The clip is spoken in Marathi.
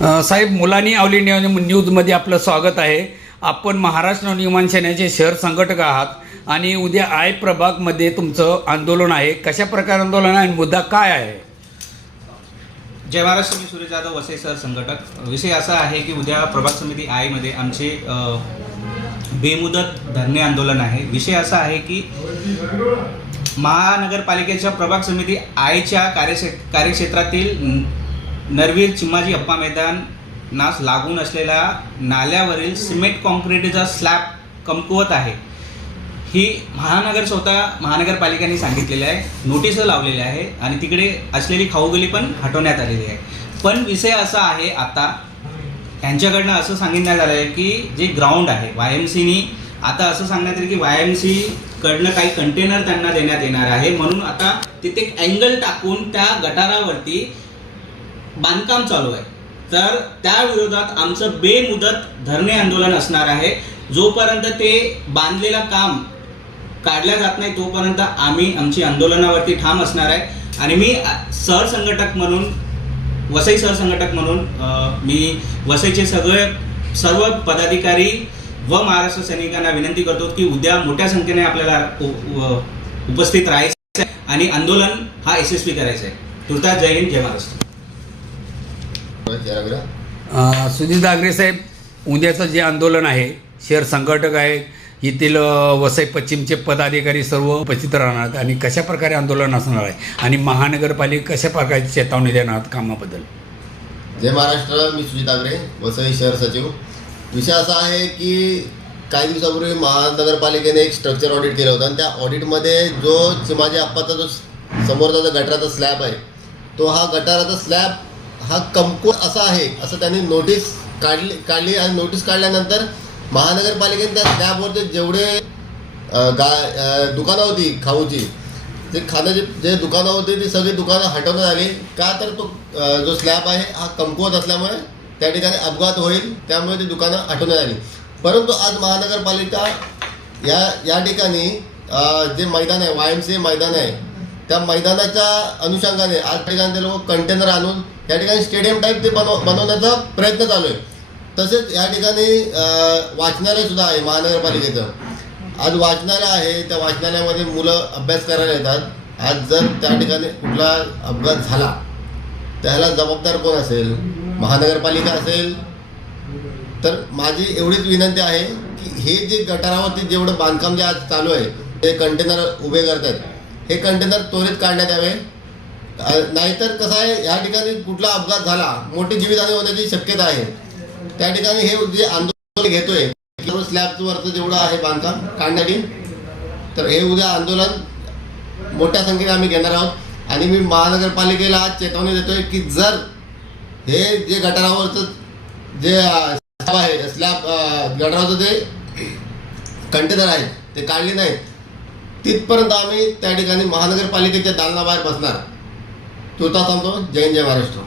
साहेब, मुलानी ऑल इंडिया न्यूजमध्ये आपलं स्वागत आहे. आपण महाराष्ट्र नवनिर्माण सेनेचे शहर संघटक आहात आणि उद्या आय प्रभागमध्ये तुमचं आंदोलन आहे. कशा प्रकार आंदोलन आहे आणि मुद्दा काय आहे? जय महाराष्ट्र. मी सुरेश जाधव, वसई शहर संघटक. विषय असा आहे की उद्या प्रभाग समिती आयमध्ये आमचे बेमुदत धरणे आंदोलन आहे. विषय असा आहे की महानगरपालिकेच्या प्रभाग समिती आयच्या कार्यक्षेत्रातील नरवीर चिम्माजी अप्पा मैदानास लागून असलेल्या नाल्यावरील सिमेंट कॉन्क्रीटचा स्लॅब कमकुवत आहे. ही महानगरपालिकेने सांगितलेलं आहे, नोटीस लावलेली आहे आणि तिकडे असलेली खाऊगली पण हटवण्यात आलेली आहे. पण विषय असा आहे, आता यांच्याकडनं असं सांगितण्यात आलं आहे की जे ग्राउंड आहे YMCनी आता असं सांगण्यात येईल की YMC कडनं काही कंटेनर त्यांना देण्यात येणार आहे, म्हणून आता तिथे एक अँगल टाकून त्या गटारावरती बांधकाम चालू आहे. तर त्या विरोधात आमचं बेमुदत धरणे आंदोलन असणार आहे. जोपर्यंत ते बांधलेलं काम काढल्या जात नाही तोपर्यंत आम्ही आमची आंदोलनावरती ठाम असणार आहे. आणि मी सहसंघटक म्हणून, वसई सहसंघटक म्हणून मी वसईचे सर्व पदाधिकारी व महाराष्ट्र सैनिकांना विनंती करतो की उद्या मोठ्या संख्येने आपल्याला उपस्थित राहायचं आहे आणि आंदोलन हा यशस्वी करायचं आहे. तुर्तास जय हिंद, जय महाराष्ट्र. सुजित आगरे साहेब, उद्याचं जे आंदोलन आहे, शहर संघटक आहे, येथील वसई पश्चिमचे पदाधिकारी सर्व उपस्थित राहणार आणि कशा प्रकारे आंदोलन असणार आहे आणि महानगरपालिका कशा प्रकारची चेतावणी देणार कामाबद्दल? जय महाराष्ट्र. मी सुजित आगरे, वसई शहर सचिव. विषय असा आहे की काही दिवसापूर्वी महानगरपालिकेने एक स्ट्रक्चर ऑडिट केलं होतं आणि त्या ऑडिटमध्ये जो चिमाजी अप्पाचा जो समोरचा जो गटाराचा स्लॅब आहे, तो हा गटाराचा स्लॅब हा कमकुवत असा आहे असं त्यांनी नोटीस काढली आणि नोटीस काढल्यानंतर महानगरपालिकेने त्या स्लॅबवरचे जेवढे दुकानं होती खाऊची, ते खाण्याची जे दुकानं होती ती सगळी दुकानं हटवण्यात आली. का तर तो जो स्लॅब आहे हा कमकुवत असल्यामुळे त्या ठिकाणी अपघात होईल, त्यामुळे ती दुकानं हटवण्यात आली. परंतु आज महानगरपालिका या ठिकाणी जे मैदान आहे, YMCA मैदान आहे, त्या मैदानाच्या अनुषंगाने आज ठिकाणी ते लोक कंटेनर आणून या ठिकाणी स्टेडियम टाईप ते बनवण्याचा प्रयत्न चालू आहे. तसेच या ठिकाणी वाचनालयसुद्धा आहे महानगरपालिकेचं. आज वाचनालय आहे, त्या वाचनालयामध्ये मुलं अभ्यास करायला येतात. आज जर त्या ठिकाणी कुठला अपघात झाला त्याला जबाबदार कोण असेल? महानगरपालिका असेल. तर माझी एवढीच विनंती आहे की हे जे गटारावरती जेवढं बांधकाम जे आज चालू आहे, ते कंटेनर उभे करतात, हे कंटेनर त्वरित काढण्यात यावे. नाहीतर कसं आहे, या ठिकाणी कुठला अपघात झाला, मोठी जीवितहानी होण्याची शक्यता आहे. त्या ठिकाणी हे जे आंदोलन घेतोय स्लॅबचं वरचं जेवढं आहे बांधकाम काढण्यासाठी, तर हे उद्या आंदोलन मोठ्या संख्येने आम्ही घेणार आहोत. आणि मी महानगरपालिकेला आज चेतावणी देतोय की जर हे जे गटारावरचं जे आहे स्लॅब गटारावरचं जे कंटेनर आहेत ते काढले नाहीत, तिथपर्यंत आम्ही त्या ठिकाणी महानगरपालिकेच्या दालनाबाहेर बसणार. तुर्तास सांगतो. जय हिंद, जय महाराष्ट्र.